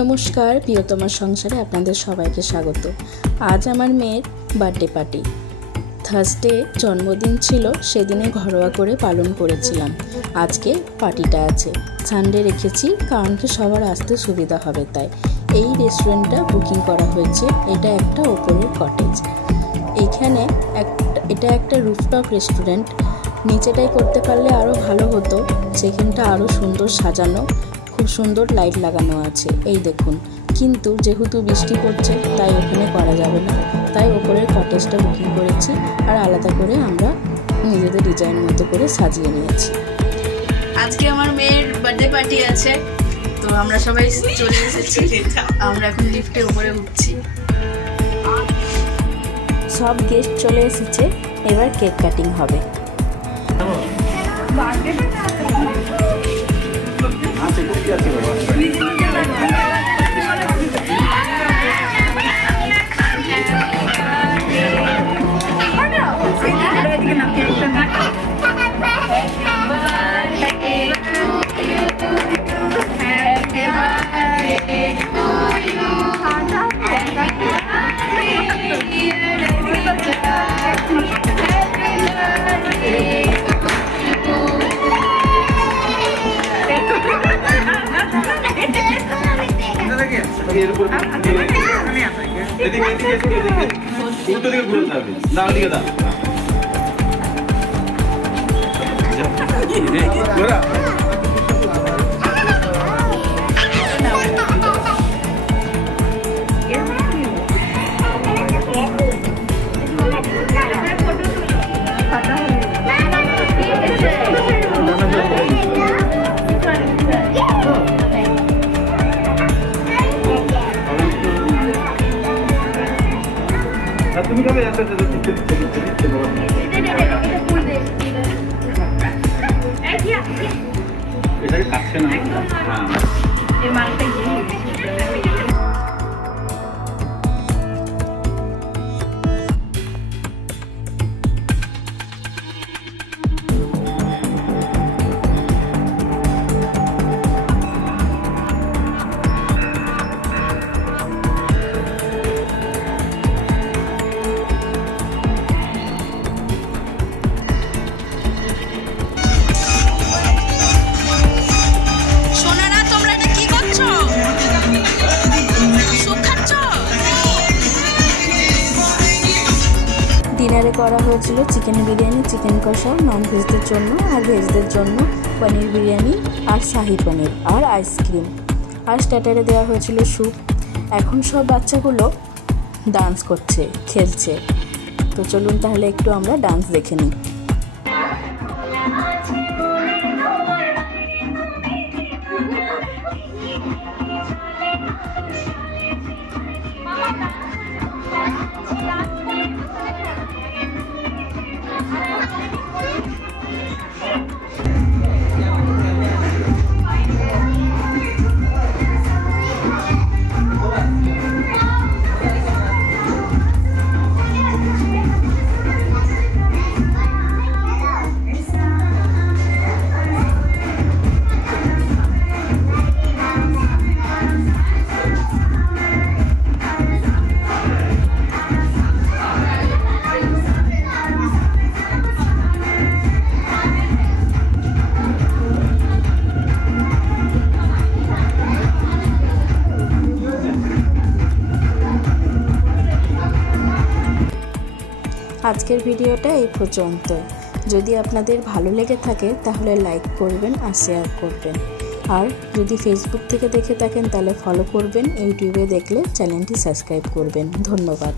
নমস্কার, প্রিয়তমার সংসারে আপনাদের সবাইকে স্বাগত। আজ আমার মেয়ের বার্থডে পার্টি। থার্সডে জন্মদিন ছিল, সেদিনে ঘরোয়া করে পালন করেছিলাম। আজকে পার্টিটা আছে, সানডে রেখেছি কারণ কি সবার আসতে সুবিধা হবে তাই। এই রেস্টুরেন্টটা বুকিং করা হয়েছে, এটা একটা ওপরের কটেজ। এখানে এটা একটা রুফটপ রেস্টুরেন্ট। নিচেটাই করতে পারলে আরও ভালো হতো, সেখানটা আরও সুন্দর সাজানো, খুব সুন্দর লাইট লাগানো আছে, এই দেখুন। কিন্তু যেহেতু বৃষ্টি পড়ছে তাই ওখানে করা যাবে না, তাই ওপরের কটেজটা বুকিং করেছি আর আলাদা করে আমরা নিজেদের ডিজাইন মতো করে সাজিয়ে নিয়েছি। আজকে আমার মেয়ের বার্থডে পার্টি আছে, তো আমরা সবাই চলে এসেছি। আমরা এখন লিফটে উপরে উঠছি। সব গেস্ট চলে এসেছে, এবার কেক কাটিং হবে। তুমি কবে যাচ্ছ? এটাকে কাটছে না। ডিনারে করা হয়েছিল চিকেন বিরিয়ানি, চিকেন কষা নন ভেজদের জন্য, আর ভেজদের জন্য পনির বিরিয়ানি আর শাহি পনির আর আইসক্রিম, আর স্টার্টারে দেওয়া হয়েছিল স্যুপ। এখন সব বাচ্চাগুলো ডান্স করছে, খেলছে। তো চলুন তাহলে একটু আমরা ডান্স দেখে নিই। আজকের ভিডিওটা এই পর্যন্ত। যদি আপনাদের ভালো লেগে থাকে তাহলে লাইক করবেন আর শেয়ার করবেন, আর যদি ফেসবুক থেকে দেখে থাকেন তাহলে ফলো করবেন, ইউটিউবে দেখলে চ্যানেলটি সাবস্ক্রাইব করবেন। ধন্যবাদ।